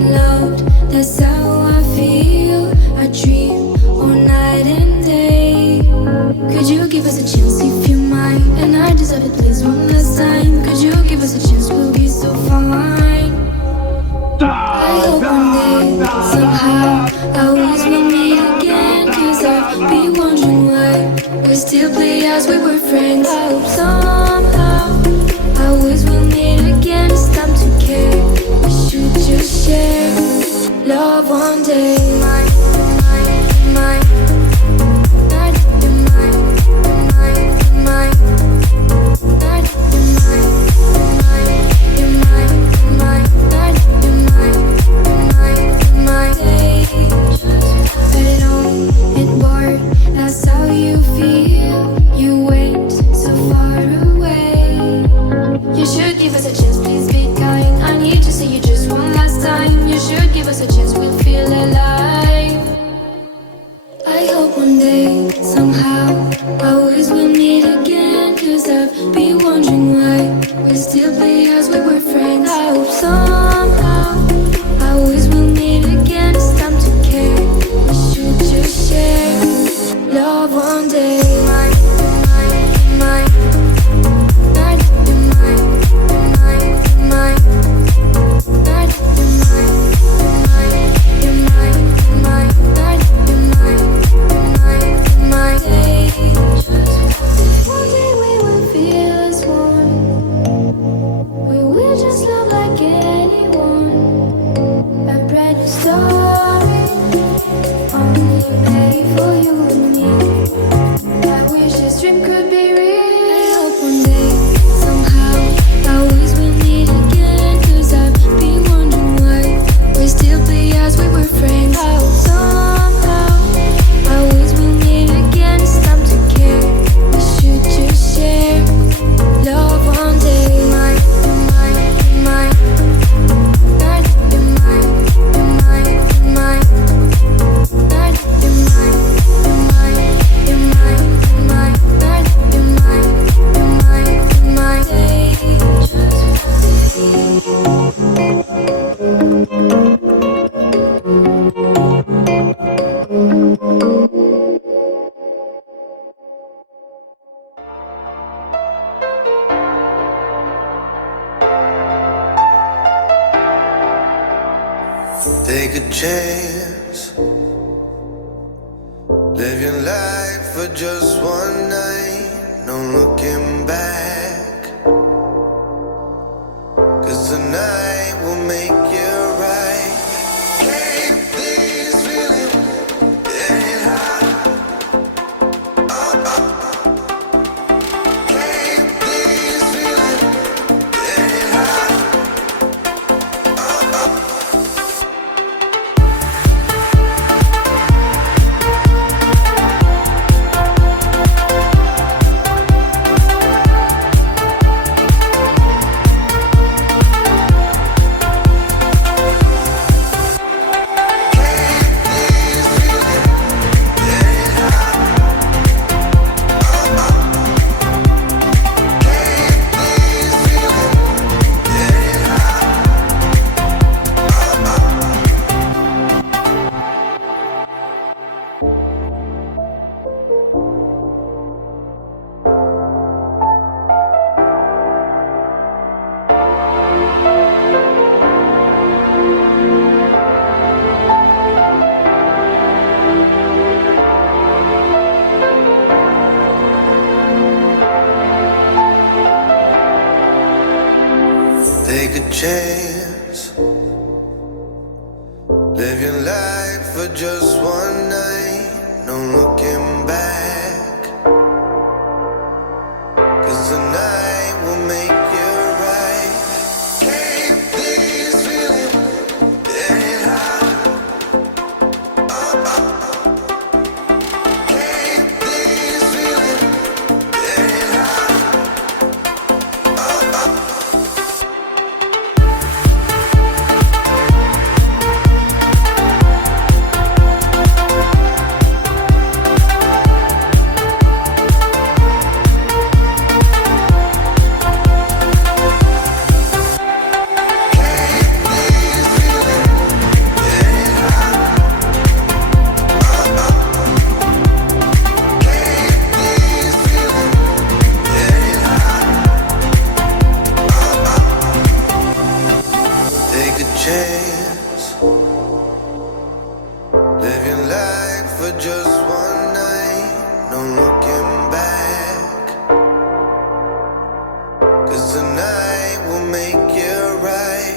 unloved, that's how I feel. I dream all night and day. Could you give us a chance if you might? And I deserve it, please, one last time. Could you give us a chance, we'll be so fine. I hope one day, somehow, I always will meet again. Cause I've been wondering why we still play as we were friends. I hope somehow I always will meet again. It's time to care. We should just share love one day. Take a chance, live your life for just one night, no looking back. 'Cause tonight will make you right. Keep this feeling, get it hot. Keep this feeling, get it hot. Take a chance, live your life for just one night, no looking back. 'Cause tonight will make you right. Keep this feeling, get it hot. Keep this feeling, get it hot. for just one night, no looking back. 'Cause tonight will make it right.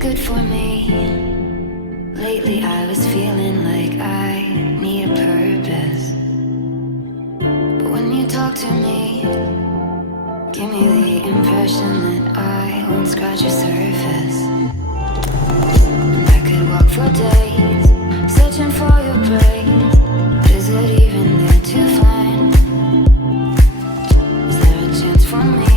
Good for me. Lately I was feeling like I need a purpose. But when you talk to me, give me the impression that I won't scratch your surface. And I could walk for days, searching for your praise. But is it even there to find? Is there a chance for me?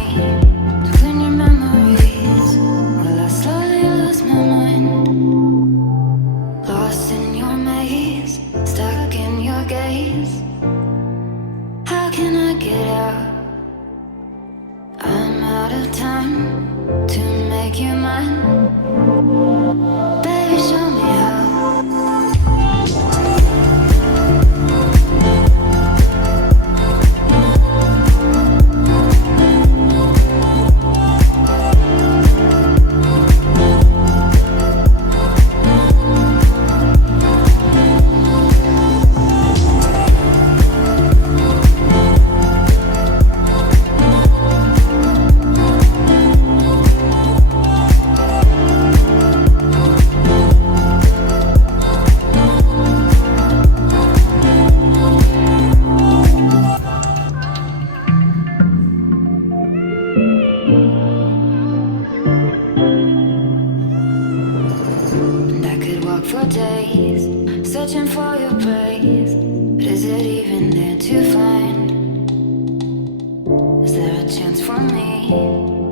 For me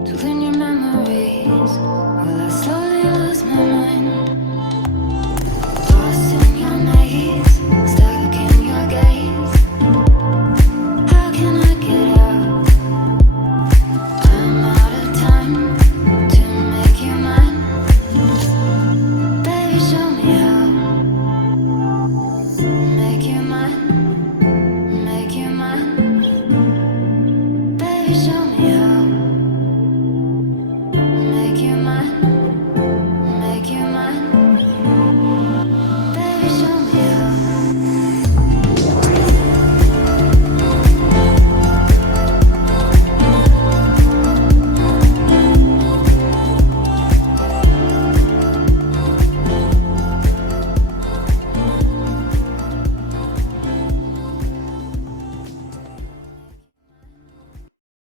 to clean your memories.